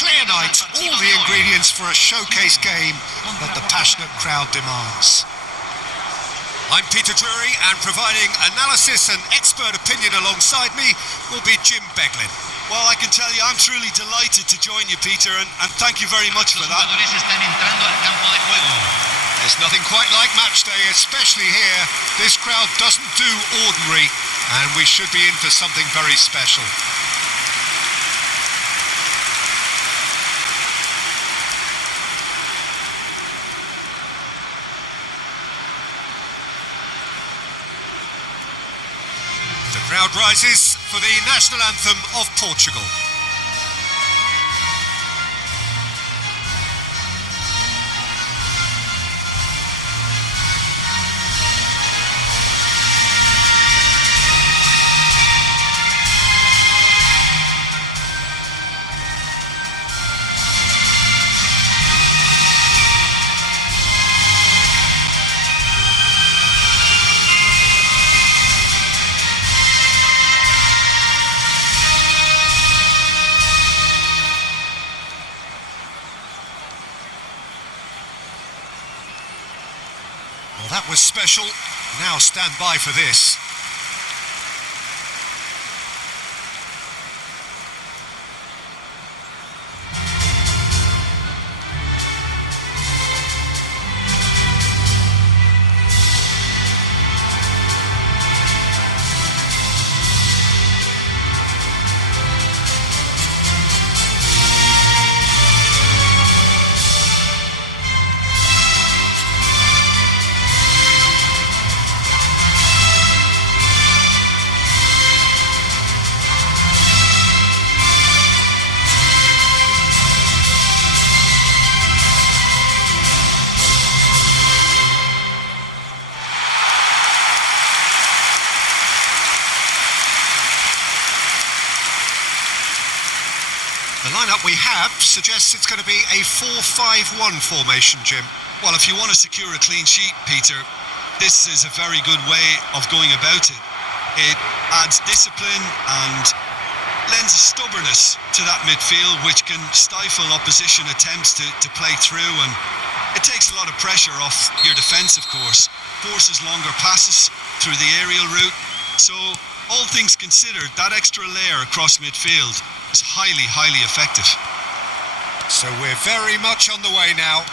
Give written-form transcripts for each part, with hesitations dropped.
clear night, all the ingredients for a showcase game that the passionate crowd demands. I'm Peter Drury, and providing analysis and expert opinion alongside me will be Jim Beglin. Well, I can tell you, I'm truly delighted to join you, Peter, and thank you very much for that. There's nothing quite like match day, especially here. This crowd doesn't do ordinary, and we should be in for something very special. The crowd rises for the national anthem of Portugal. Well, that was special. Now stand by for this. The lineup we have suggests it's going to be a 4-5-1 formation, Jim. Well, if you want to secure a clean sheet, Peter, this is a very good way of going about it. It adds discipline and lends a stubbornness to that midfield, which can stifle opposition attempts to play through, and it takes a lot of pressure off your defence, of course. Forces longer passes through the aerial route. So, all things considered, that extra layer across midfield is highly, highly effective. So we're very much on the way now.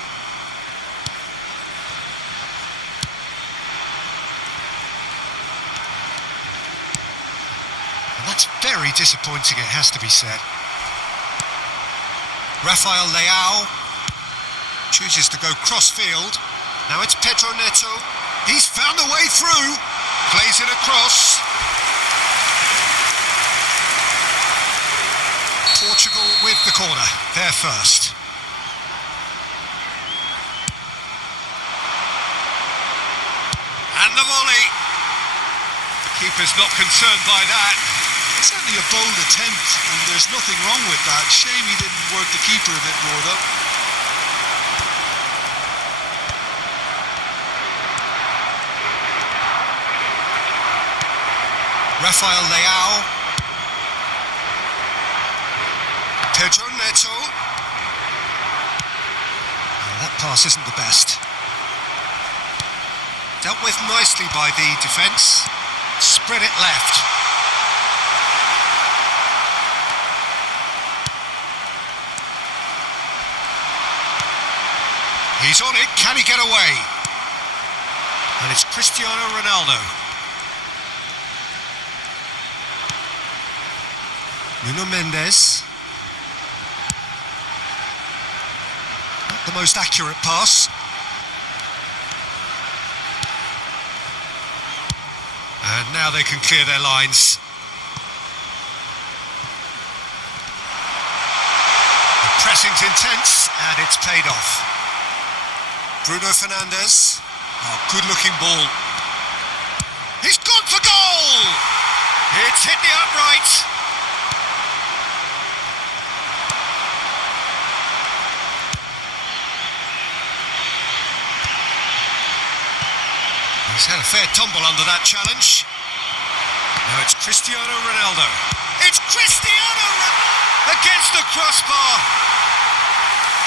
And that's very disappointing, it has to be said. Rafael Leao chooses to go cross-field. Now it's Pedro Neto. He's found a way through. Plays it across. Portugal with the corner, they're first. And the volley. The keeper's not concerned by that. It's certainly a bold attempt, and there's nothing wrong with that. Shame he didn't work the keeper a bit more, though. Rafael Leao. Pedro Neto. Oh, that pass isn't the best. Dealt with nicely by the defence. Spread it left. He's on it. Can he get away? And it's Cristiano Ronaldo. Nuno Mendes. The most accurate pass. And now they can clear their lines. The pressing's intense, and it's paid off. Bruno Fernandes. Oh, good-looking ball. He's gone for goal! It's hit the upright. He's had a fair tumble under that challenge. Now it's Cristiano Ronaldo. It's Cristiano Ronaldo! Against the crossbar.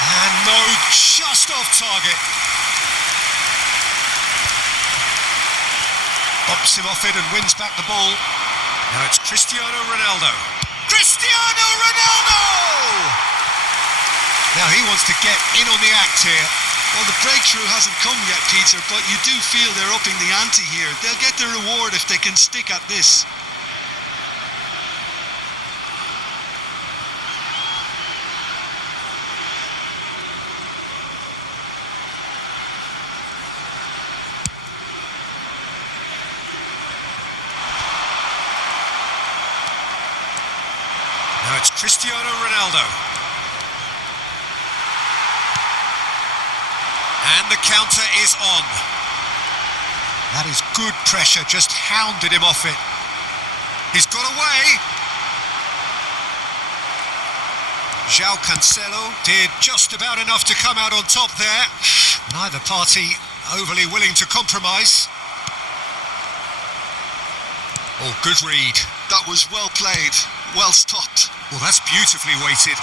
And no, just off target. Bops him off it and wins back the ball. Now it's Cristiano Ronaldo. Cristiano Ronaldo! Now he wants to get in on the act here. Well, the breakthrough hasn't come yet, Peter, but you do feel they're upping the ante here. They'll get their reward if they can stick at this. Now it's Cristiano Ronaldo. And the counter is on. That is good pressure, just hounded him off it. He's got away. João Cancelo did just about enough to come out on top there. Neither party overly willing to compromise. Oh, good read. That was well played, well stopped. Well, that's beautifully weighted.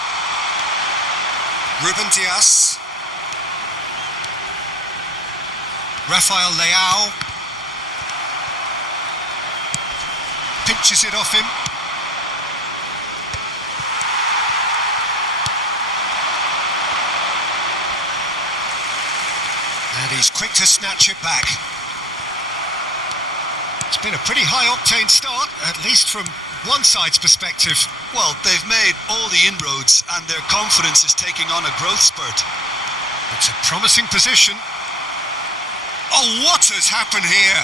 Ruben Dias. Rafael Leao. Pinches it off him. And he's quick to snatch it back. It's been a pretty high-octane start, at least from one side's perspective. Well, they've made all the inroads and their confidence is taking on a growth spurt. It's a promising position. Oh, what has happened here?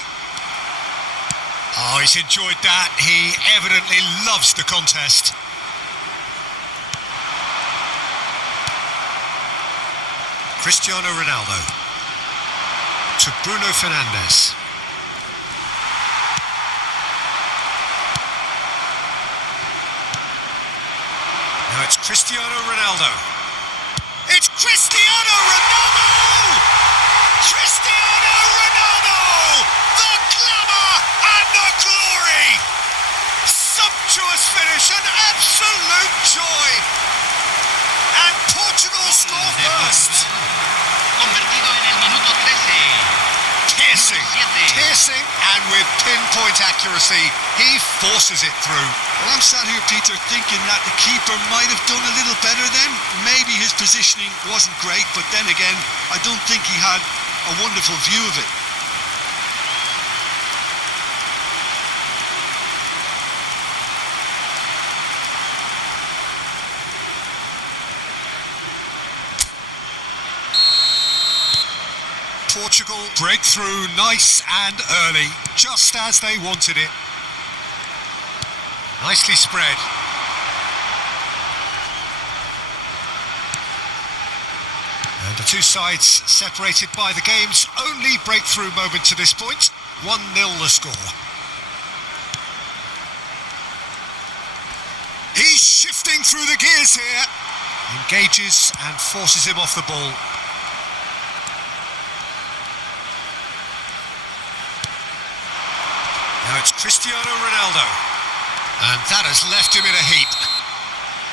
Oh, he's enjoyed that. He evidently loves the contest. Cristiano Ronaldo to Bruno Fernandes. Now it's Cristiano Ronaldo. It's Cristiano Ronaldo! Cristiano Ronaldo! The glamour and the glory! Sumptuous finish, an absolute joy! And Portugal score first! Convertido en el minuto 13. Piercing, and with pinpoint accuracy, he forces it through. Well, I'm sat here, Peter, thinking that the keeper might have done a little better then. Maybe his positioning wasn't great, but then again, I don't think he had a wonderful view of it. Portugal break through nice and early, just as they wanted it. Nicely spread. And the two sides separated by the game's only breakthrough moment to this point. 1-0 the score. He's shifting through the gears here. Engages and forces him off the ball. Now it's Cristiano Ronaldo. And that has left him in a heap.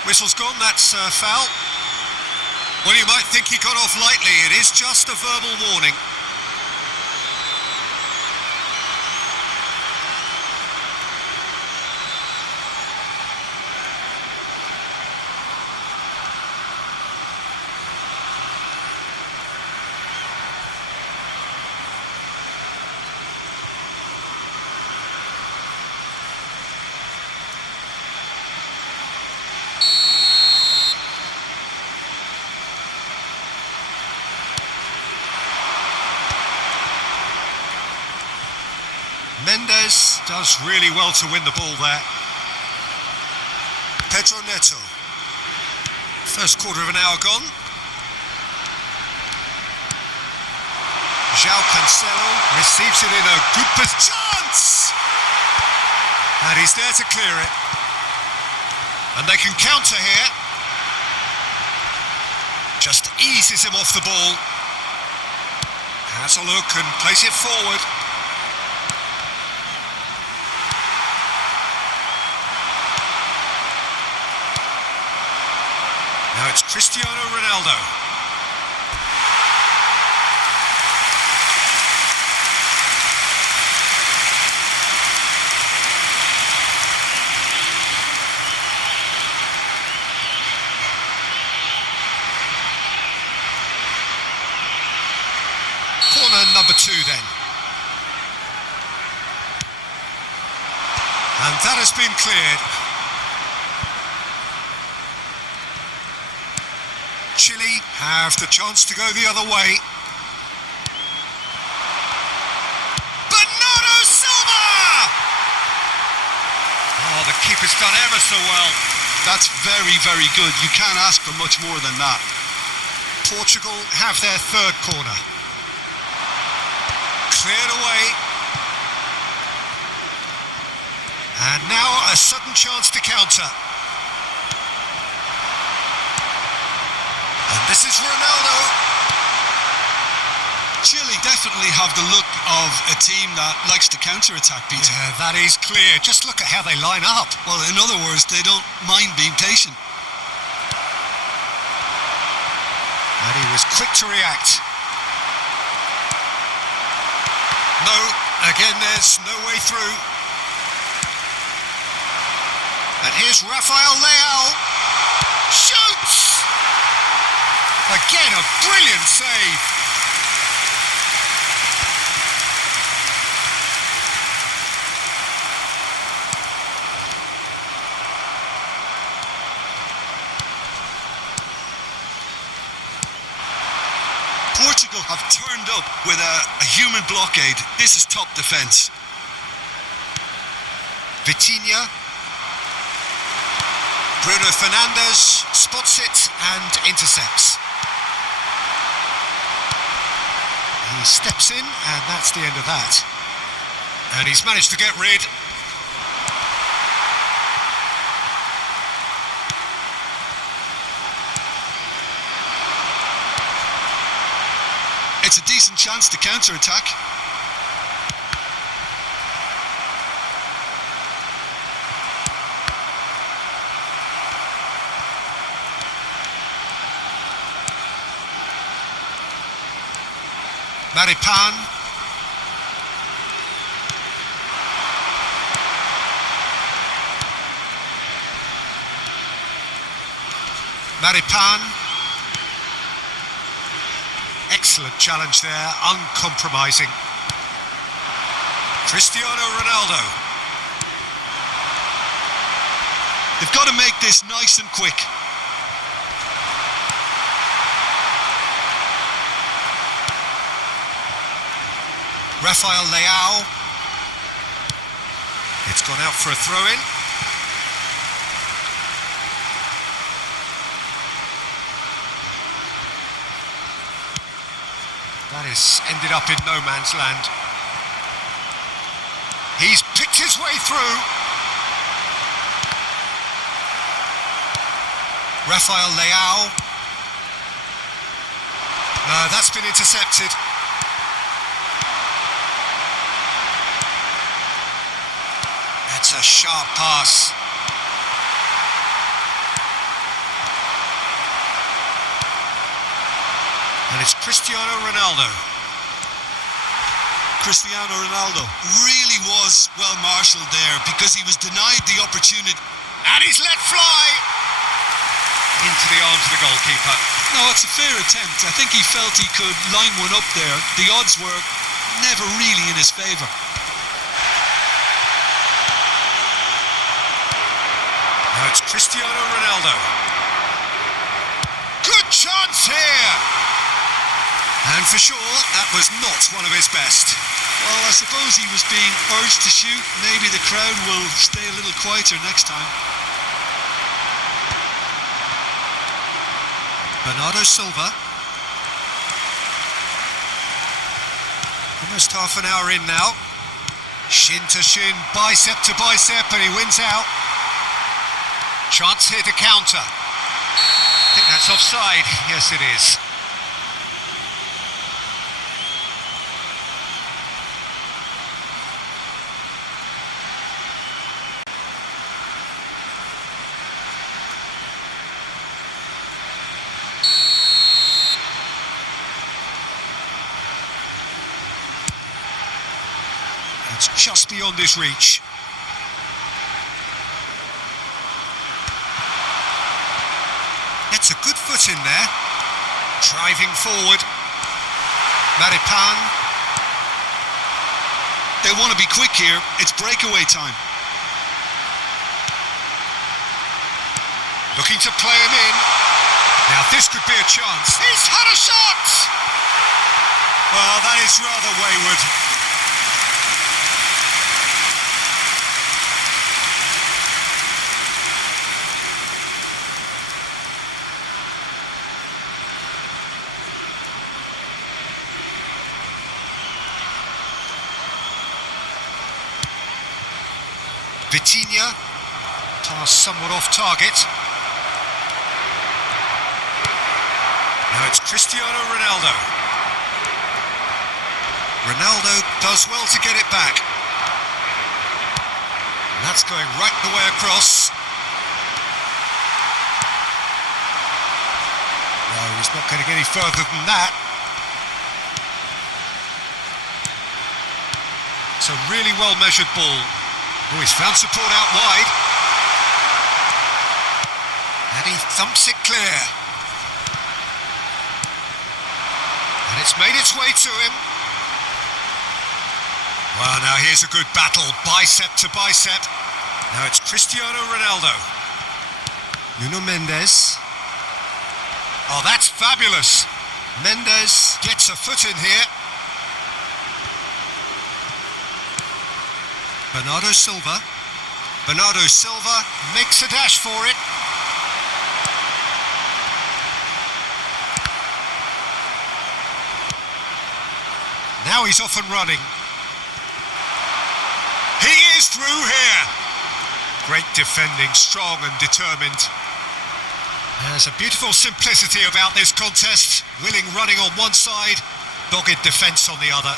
Whistle's gone, that's a foul. Well, you might think he got off lightly. It is just a verbal warning. Mendes does really well to win the ball there. Pedro Neto. First quarter of an hour gone. João Cancelo receives it in a good position. Chance! And he's there to clear it. And they can counter here. Just eases him off the ball. Has a look and plays it forward. Now it's Cristiano Ronaldo. Corner number 2 then. And that has been cleared. Chile have the chance to go the other way. Bernardo Silva! Oh, the keeper's done ever so well. That's very, very good. You can't ask for much more than that. Portugal have their third corner. Cleared away. And now a sudden chance to counter. And this is Ronaldo. Chile definitely have the look of a team that likes to counter-attack, Peter. Yeah, that is clear. Just look at how they line up. Well, in other words, they don't mind being patient. And he was quick to react. No, again, there's no way through. And here's Rafael Leao. Shoots! Again, a brilliant save. Portugal have turned up with a human blockade. This is top defence. Vitinha. Bruno Fernandes spots it and intercepts. He steps in, and that's the end of that. And he's managed to get rid. It's a decent chance to counter-attack. Maripan. Maripan. Excellent challenge there, uncompromising. Cristiano Ronaldo. They've got to make this nice and quick. Rafael Leao. It's gone out for a throw-in. That has ended up in no man's land. He's picked his way through. Rafael Leao. No, that's been intercepted. That's a sharp pass. And it's Cristiano Ronaldo. Cristiano Ronaldo really was well marshalled there because he was denied the opportunity. And he's let fly into the arms of the goalkeeper. No, it's a fair attempt. I think he felt he could line one up there. The odds were never really in his favour. Now it's Cristiano Ronaldo. Good chance here. And for sure, that was not one of his best. Well, I suppose he was being urged to shoot. Maybe the crowd will stay a little quieter next time. Bernardo Silva. Almost half an hour in now. Shin to shin, bicep to bicep, and he wins out. Chance here to counter. I think that's offside. Yes, it is. It's just beyond his reach. Gets a good foot in there. Driving forward. Maripan. They want to be quick here. It's breakaway time. Looking to play him in. Now this could be a chance. He's had a shot! Well, that is rather wayward. Vitinha, pass somewhat off target. Now it's Cristiano Ronaldo. Ronaldo does well to get it back. And that's going right the way across. No, he's not going to get any further than that. It's a really well-measured ball. Oh, he's found support out wide. And he thumps it clear. And it's made its way to him. Well, now here's a good battle, bicep to bicep. Now it's Cristiano Ronaldo. Nuno Mendes. Oh, that's fabulous. Mendes gets a foot in here. Bernardo Silva. Bernardo Silva makes a dash for it. Now he's off and running. He is through here. Great defending, strong and determined. There's a beautiful simplicity about this contest. Willing running on one side, dogged defence on the other.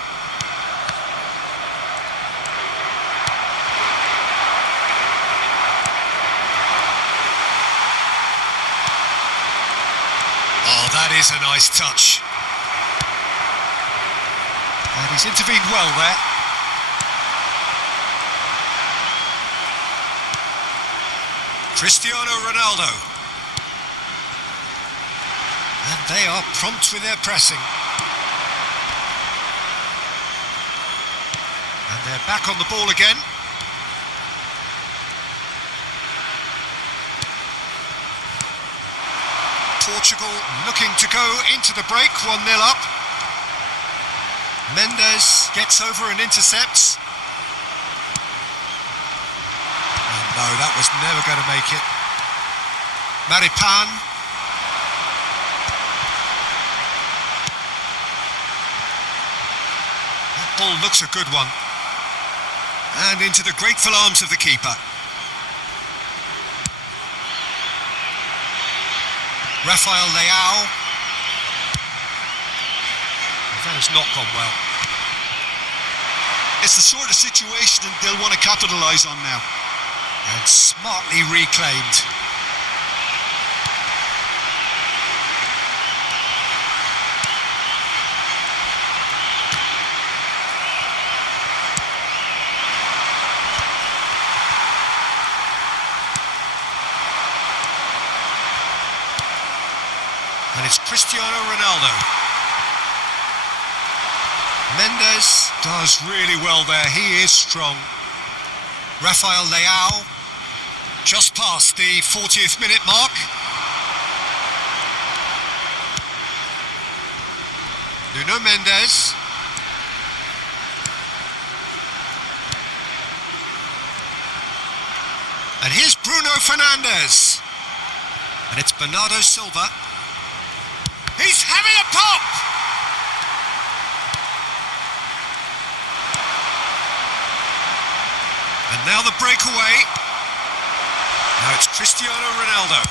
Oh, that is a nice touch. And he's intervened well there. Cristiano Ronaldo. And they are prompt with their pressing. And they're back on the ball again. Portugal looking to go into the break, 1-0 up. Mendes gets over and intercepts. And no, that was never going to make it. Maripan. That ball looks a good one. And into the grateful arms of the keeper. Rafael Leao. That has not gone well. It's the sort of situation they'll want to capitalise on now. And smartly reclaimed. And it's Cristiano Ronaldo. Mendes does really well there, he is strong. Rafael Leao, just past the 40th minute mark. Nuno Mendes. And here's Bruno Fernandes. And it's Bernardo Silva. He's having a pop! And now the breakaway. Now it's Cristiano Ronaldo.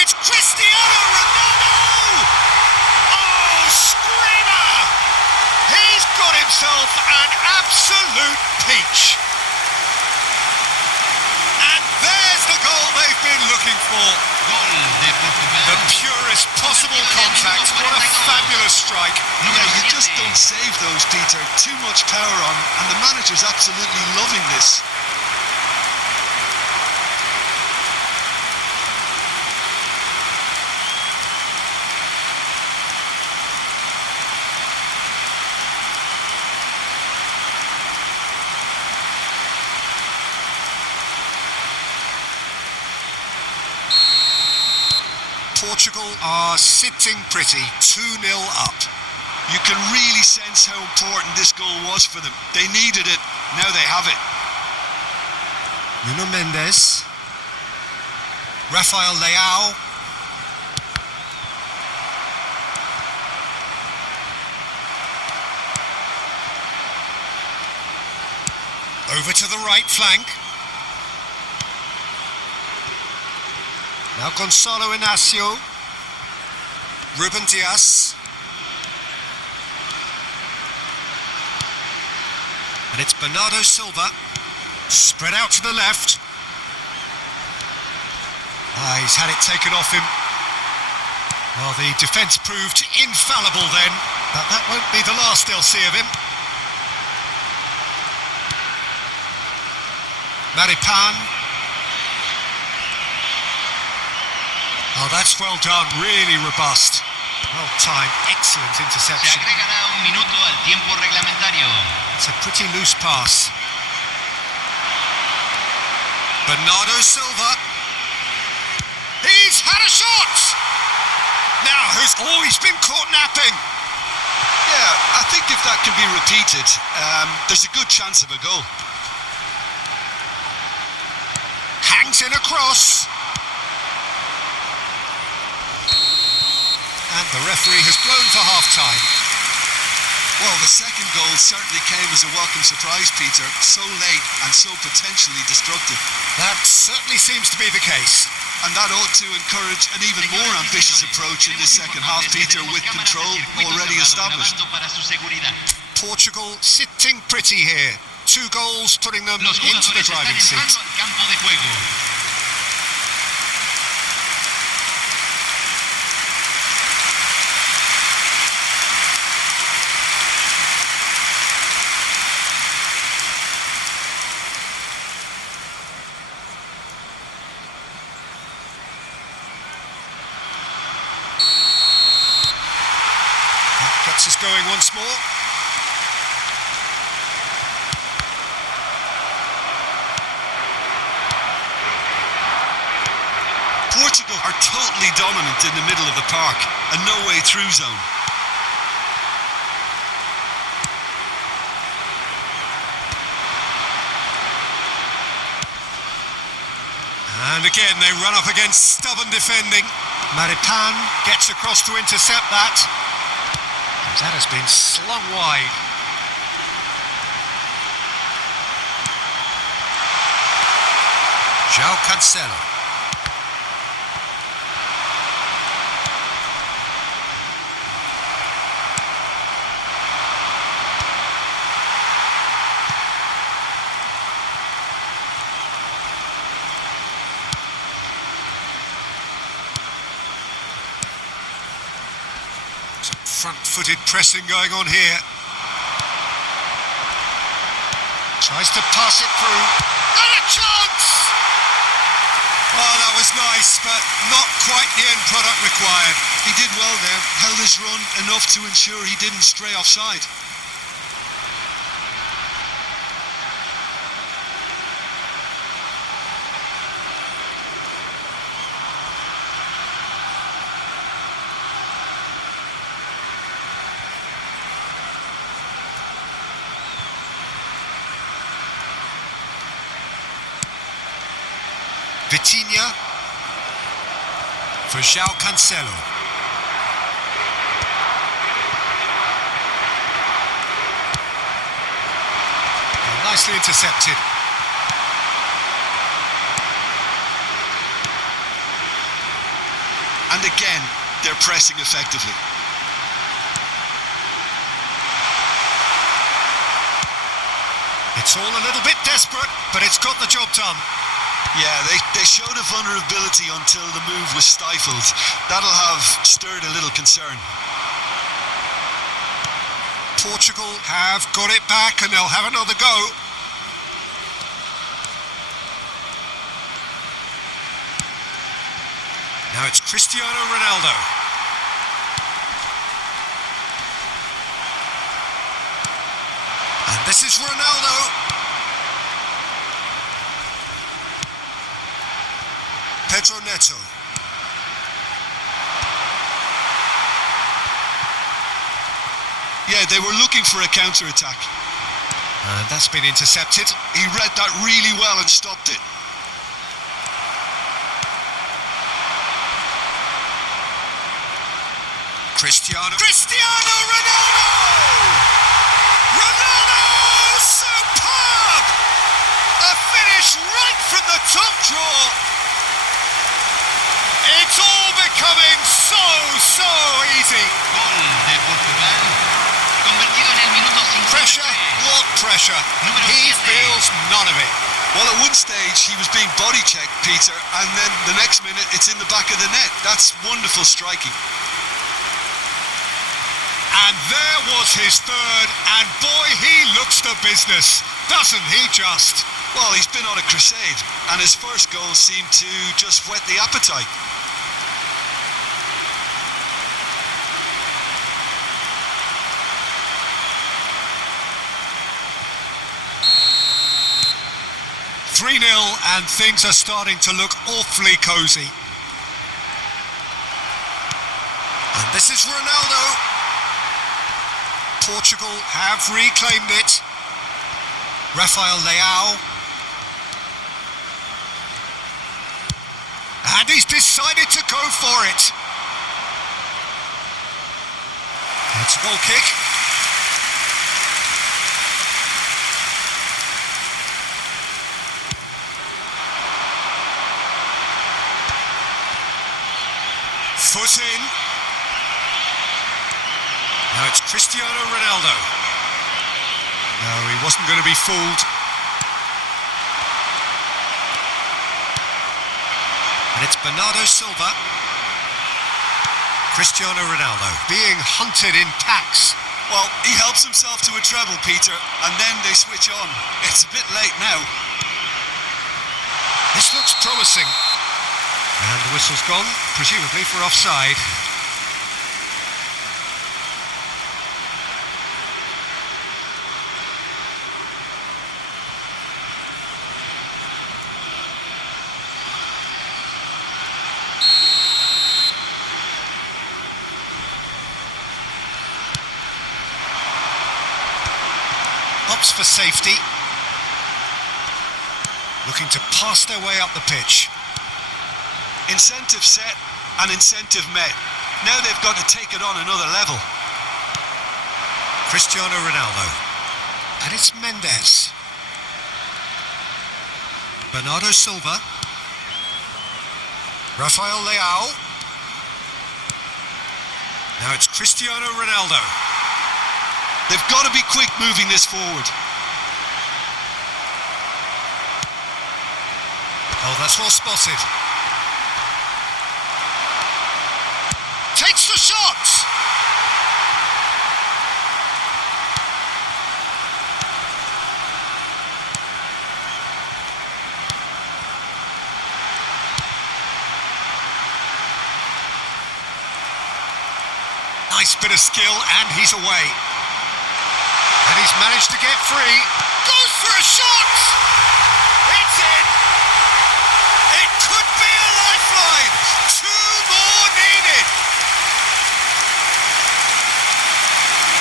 It's Cristiano Ronaldo! Oh, screamer! He's got himself an absolute peach. And there's the goal they've been looking for. Gol de Portugal. The purest possible contact. What a fabulous marvellous strike. Yeah, you just don't save those, Peter. Too much power on, and the manager's absolutely loving this. Portugal are sitting pretty, 2-0 up. You can really sense how important this goal was for them. They needed it, now they have it. Nuno Mendes. Rafael Leao. Over to the right flank. Now Gonzalo Inacio. Ruben Dias. And it's Bernardo Silva. Spread out to the left. He's had it taken off him. Well, the defence proved infallible then, but that won't be the last they'll see of him. Maripan. Oh, that's well done, really robust. Well timed, excellent Se interception. agregará un minuto al tiempo reglamentario. It's a pretty loose pass. Bernardo Silva. He's had a shot! Now, who's always been caught napping? Yeah, I think if that can be repeated, there's a good chance of a goal. Hangs in across. And the referee has blown for half-time. Well, the second goal certainly came as a welcome surprise, Peter. So late and so potentially destructive. That certainly seems to be the case. And that ought to encourage an even more ambitious approach in this second half, Peter, with control already established. Portugal sitting pretty here. 2 goals putting them into the driving seat. Gets us going once more. Portugal are totally dominant in the middle of the park, a no-way through zone. And again they run up against stubborn defending. Maripan gets across to intercept that. That has been slung wide. João Cancelo. Front-footed pressing going on here. Tries to pass it through. And a chance! Oh, that was nice, but not quite the end product required. He did well there, held his run enough to ensure he didn't stray offside. Vitinha for João Cancelo. Nicely intercepted. And again, they're pressing effectively. It's all a little bit desperate, but it's got the job done. Yeah, they showed a vulnerability until the move was stifled. That'll have stirred a little concern. Portugal have got it back and they'll have another go. Now it's Cristiano Ronaldo. And this is Ronaldo. Pedro Neto. Yeah, they were looking for a counter-attack. That's been intercepted. He read that really well and stopped it. Cristiano Ronaldo! Ronaldo! Superb! A finish right from the top draw. It's all becoming so easy. Gol de Portugal, convertido en el minuto 53. Pressure? What pressure? Número He 7. feels none of it. Well, at one stage, he was being body-checked, Peter, and then the next minute, it's in the back of the net. That's wonderful striking. And there was his third, and boy, he looks the business, doesn't he just? Well, he's been on a crusade, and his first goal seemed to just whet the appetite. "3-0, and things are starting to look awfully cosy. And this is Ronaldo. Portugal have reclaimed it. Rafael Leao. And he's decided to go for it. It's a goal kick. Foot in. Now it's Cristiano Ronaldo. No, he wasn't going to be fooled. And it's Bernardo Silva. Cristiano Ronaldo being hunted in packs. Well, he helps himself to a treble, Peter, and then they switch on. It's a bit late now. This looks promising. And the whistle's gone, presumably for offside. Opts for safety. Looking to pass their way up the pitch. Incentive set and incentive met. Now they've got to take it on another level. Cristiano Ronaldo. And it's Mendes. Bernardo Silva. Rafael Leao. Now it's Cristiano Ronaldo. They've got to be quick moving this forward. Oh, that's well spotted. Takes the shot! Nice bit of skill, and he's away. And he's managed to get free. Goes for a shot! It's in! It could be a lifeline! 2 more needed!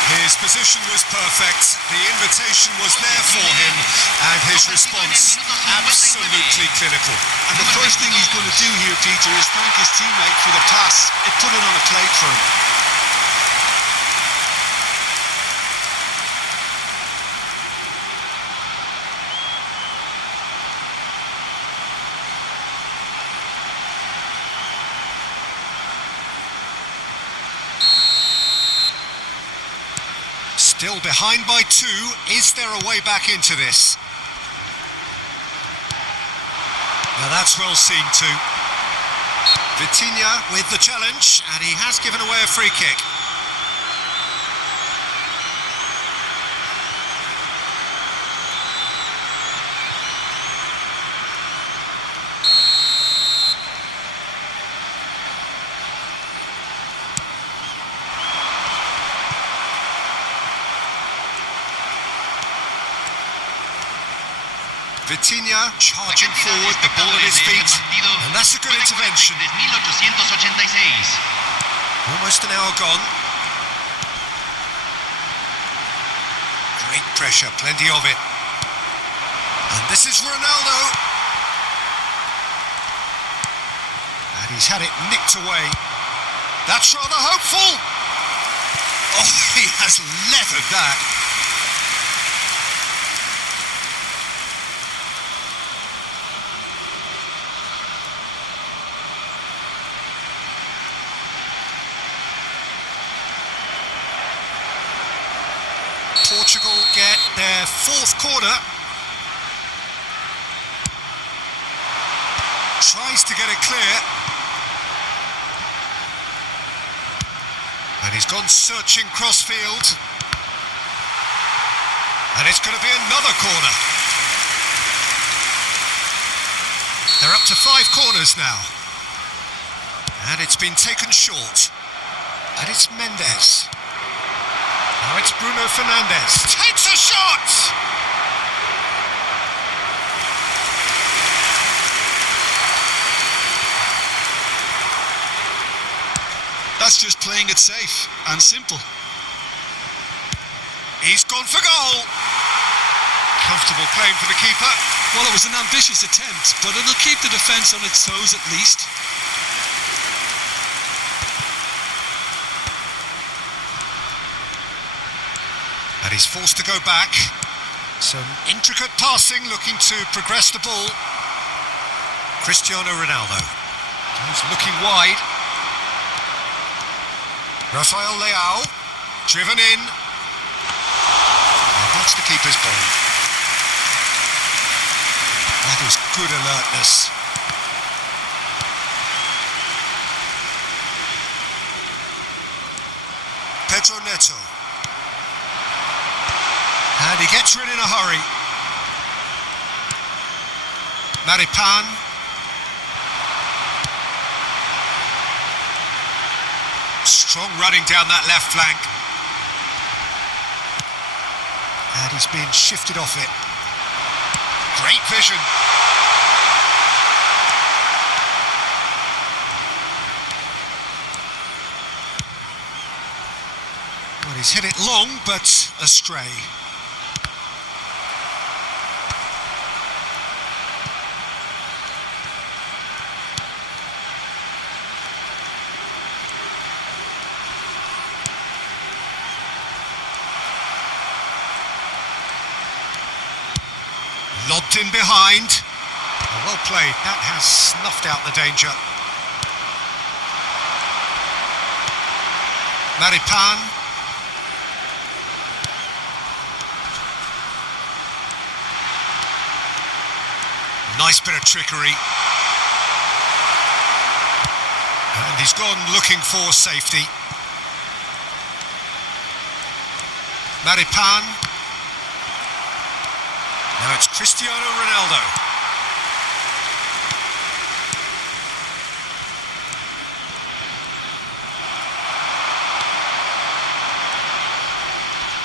His position was perfect, the invitation was there for him, and his response absolutely clinical. And the first thing he's going to do here, Peter, is thank his teammate for the pass. It put it on a plate for him. Still behind by 2. Is there a way back into this? Now that's well seen too. Vitinha with the challenge, and he has given away a free kick. Vitinha charging forward, the ball at his feet, and that's a good intervention. 1886. Almost an hour gone. Great pressure, plenty of it. And this is Ronaldo. And he's had it nicked away. That's rather hopeful. Oh, he has leathered that. Portugal get their fourth corner. Tries to get it clear. And he's gone searching crossfield. And it's going to be another corner. They're up to 5 corners now. And it's been taken short. And it's Mendes. Now it's Bruno Fernandes. Takes a shot! That's just playing it safe and simple. He's gone for goal. Comfortable claim for the keeper. Well, it was an ambitious attempt, but it'll keep the defence on its toes at least. And he's forced to go back. Some intricate passing, looking to progress the ball. Cristiano Ronaldo. He's looking wide. Rafael Leao, driven in. And that's the keeper's ball. That is good alertness. Pedro Neto. And he gets rid in a hurry. Maripan. Strong running down that left flank. And he's being shifted off it. Great vision. Well, he's hit it long, but astray. Lobbed in behind. Well played. That has snuffed out the danger. Maripan. Nice bit of trickery. And he's gone looking for safety. Maripan. Now it's Cristiano Ronaldo.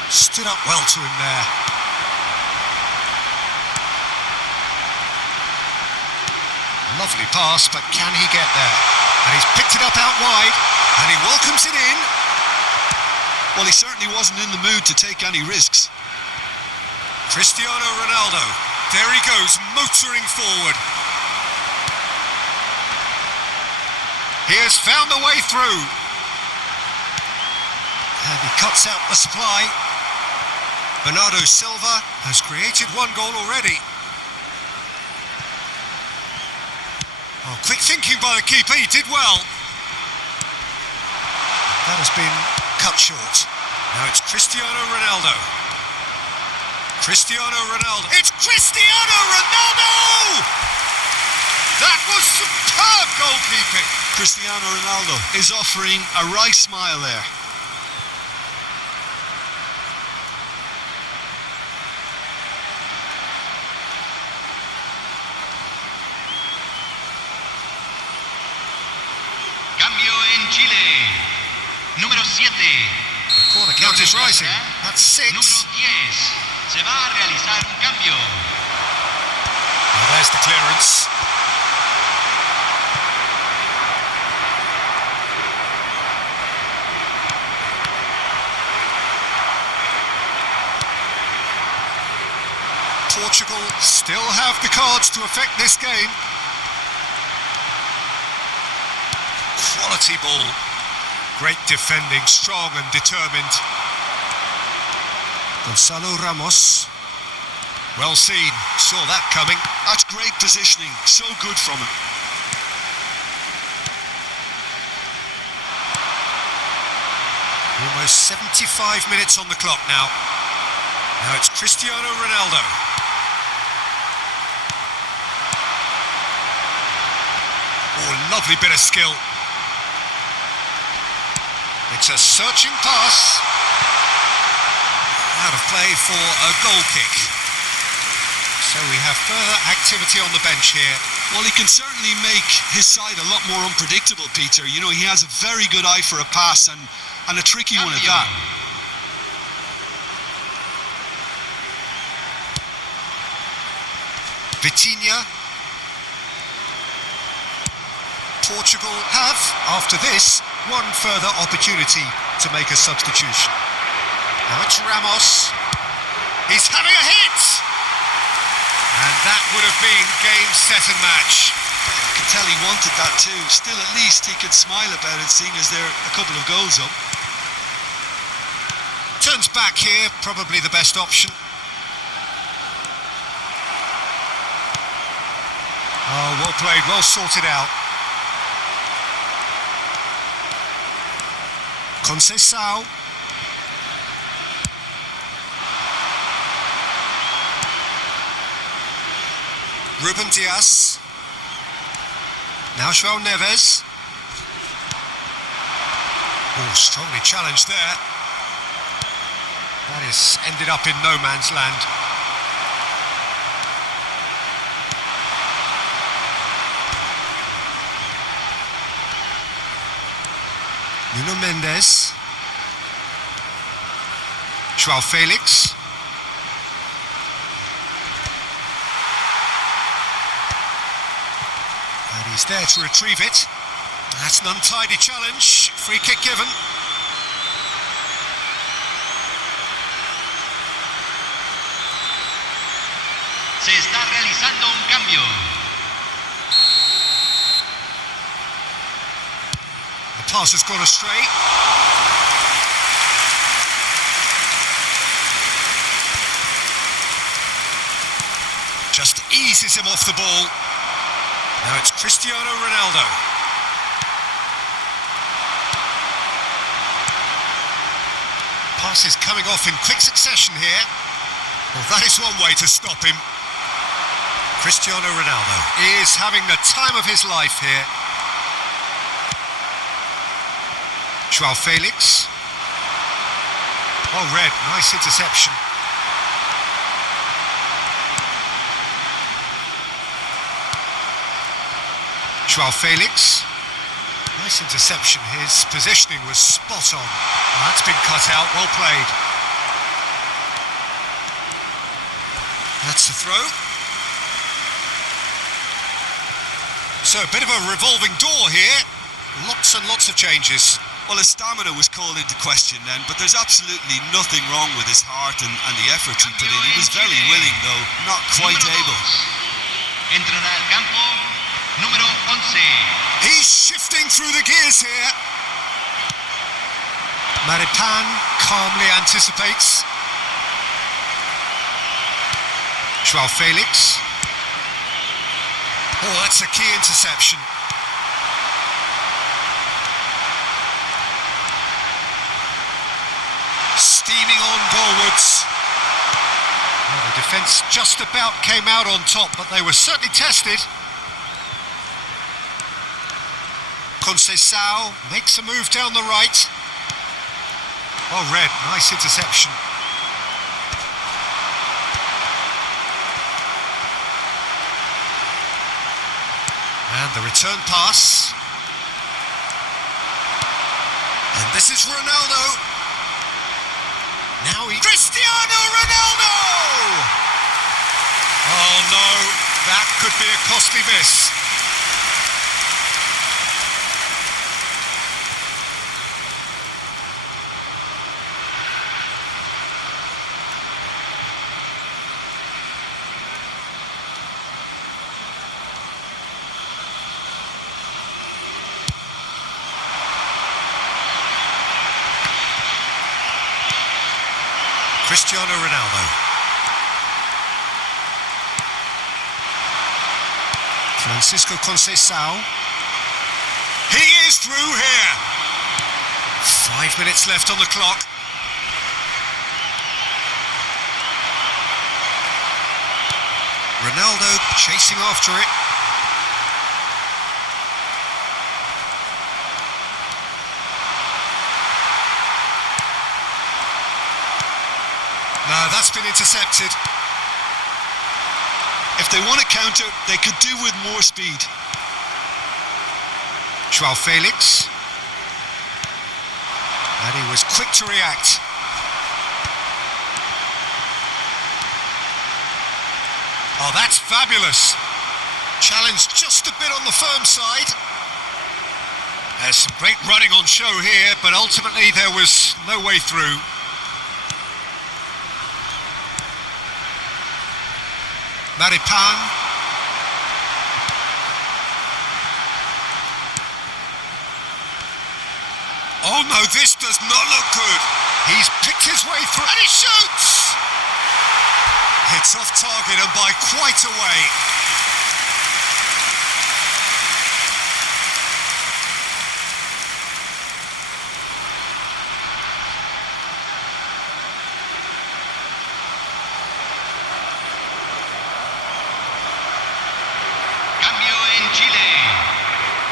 Stood up well to him there. Lovely pass, but can he get there? And he's picked it up out wide, and he welcomes it in. Well, he certainly wasn't in the mood to take any risks. Cristiano Ronaldo, there he goes, motoring forward. He has found the way through. And he cuts out the supply. Bernardo Silva has created 1 goal already. Oh, quick thinking by the keeper, he did well. That has been cut short. Now it's Cristiano Ronaldo. Cristiano Ronaldo. It's Cristiano Ronaldo! That was superb goalkeeping. Cristiano Ronaldo is offering a wry smile there. Cambio en Chile. Número 7. The corner count is rising. That's 6. Número 10. Se va a realizar un cambio. There's the clearance. Portugal still have the cards to affect this game. Quality ball. Great defending, strong and determined. Gonzalo Ramos. Well seen, saw that coming. That's great positioning, so good from him. Almost 75 minutes on the clock now. Now it's Cristiano Ronaldo. Oh, lovely bit of skill. It's a searching pass. Out of play for a goal kick. So we have further activity on the bench here. Well, he can certainly make his side a lot more unpredictable, Peter. You know, he has a very good eye for a pass and a tricky one at that. Vitinha. Portugal have, after this, one further opportunity to make a substitution. Now it's Ramos. He's having a hit! And that would have been game, set and match. I can tell he wanted that too. Still, at least he can smile about it, seeing as they're a couple of goals up. Turns back here, probably the best option. Oh, well played, well sorted out. Conceição. Ruben Dias. Now João Neves. Oh, strongly challenged there. That is ended up in no man's land. Nuno Mendes. João Felix. And he's there to retrieve it. That's an untidy challenge. Free kick given. Se está realizando un cambio. The pass has gone astray. Just eases him off the ball. Now it's Cristiano Ronaldo. Pass is coming off in quick succession here. Well, that is one way to stop him. Cristiano Ronaldo is having the time of his life here. João Felix. Oh, red, nice interception. João Felix. Nice interception. His positioning was spot on. That's been cut out. Well played. That's the throw. So a bit of a revolving door here. Lots and lots of changes. Well, his stamina was called into question then, but there's absolutely nothing wrong with his heart and the effort he put in. He was very willing, though, not quite able. Entrará al campo número 11. He's shifting through the gears here. Maripan calmly anticipates. João Felix. Oh, that's a key interception. Steaming on goalwards. Well, the defence just about came out on top, but they were certainly tested. Conceição makes a move down the right. Oh, red, nice interception. And the return pass. And this is Ronaldo. Now Cristiano Ronaldo! Oh no, That could be a costly miss. Cristiano Ronaldo. Francisco Conceição. He is through here. 5 minutes left on the clock. Ronaldo chasing after it. No, that's been intercepted. If they want to counter, they could do with more speed. João Felix. And he was quick to react. Oh, that's fabulous. Challenge just a bit on the firm side. There's some great running on show here, but ultimately there was no way through. Maripan. Oh no, this does not look good. He's picked his way through and he shoots! It's off target and by quite a way. Chile,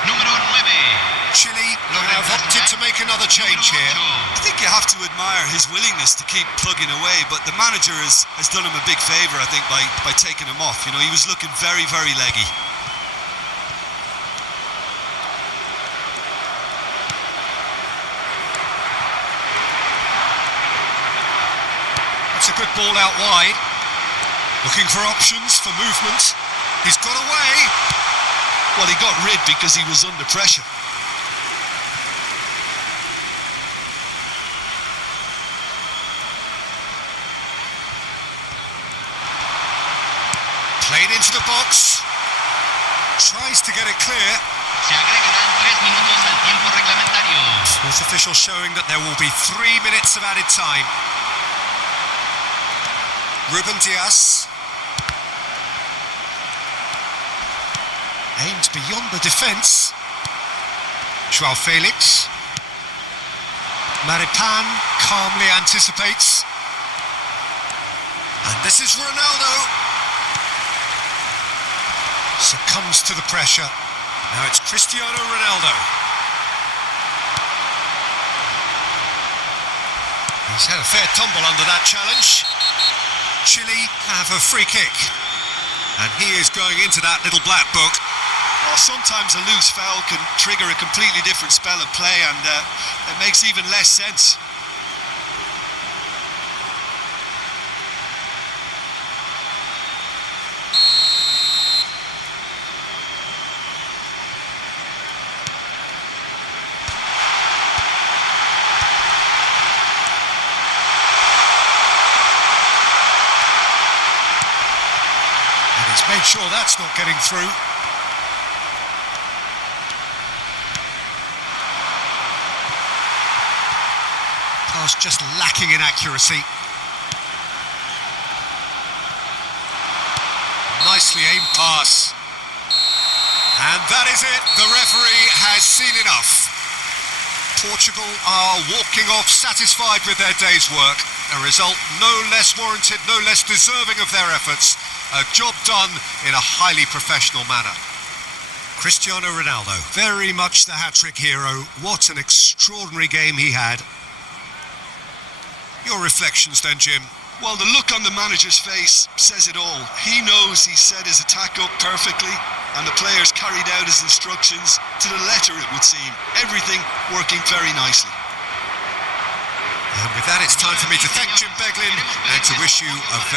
número 9. Chile have opted to make another change here. I think you have to admire his willingness to keep plugging away, but the manager has done him a big favour, I think, by taking him off. You know, he was looking very, very leggy. That's a good ball out wide. Looking for options for movement. He's got away. Well, he got rid because he was under pressure. Played into the box. Tries to get it clear. Se agregarán 3 minutos al tiempo reglamentario. Fourth official showing that there will be 3 minutes of added time. Ruben Dias. Aimed beyond the defence. João Felix. Maripan calmly anticipates. And this is Ronaldo. Succumbs to the pressure. Now it's Cristiano Ronaldo. He's had a fair tumble under that challenge. Chile have a free kick. And he is going into that little black book. Well, sometimes a loose foul can trigger a completely different spell of play, and it makes even less sense. And he's made sure that's not getting through. Pass just lacking in accuracy. Nicely aimed pass. And that is it. The referee has seen enough. Portugal are walking off satisfied with their day's work. A result no less warranted, no less deserving of their efforts. A job done in a highly professional manner. Cristiano Ronaldo, very much the hat-trick hero. What an extraordinary game he had. Your reflections then, Jim? Well, the look on the manager's face says it all. He knows he set his attack up perfectly, and the players carried out his instructions to the letter, it would seem. Everything working very nicely. And with that, it's time for me to thank Jim Beglin and to wish you a very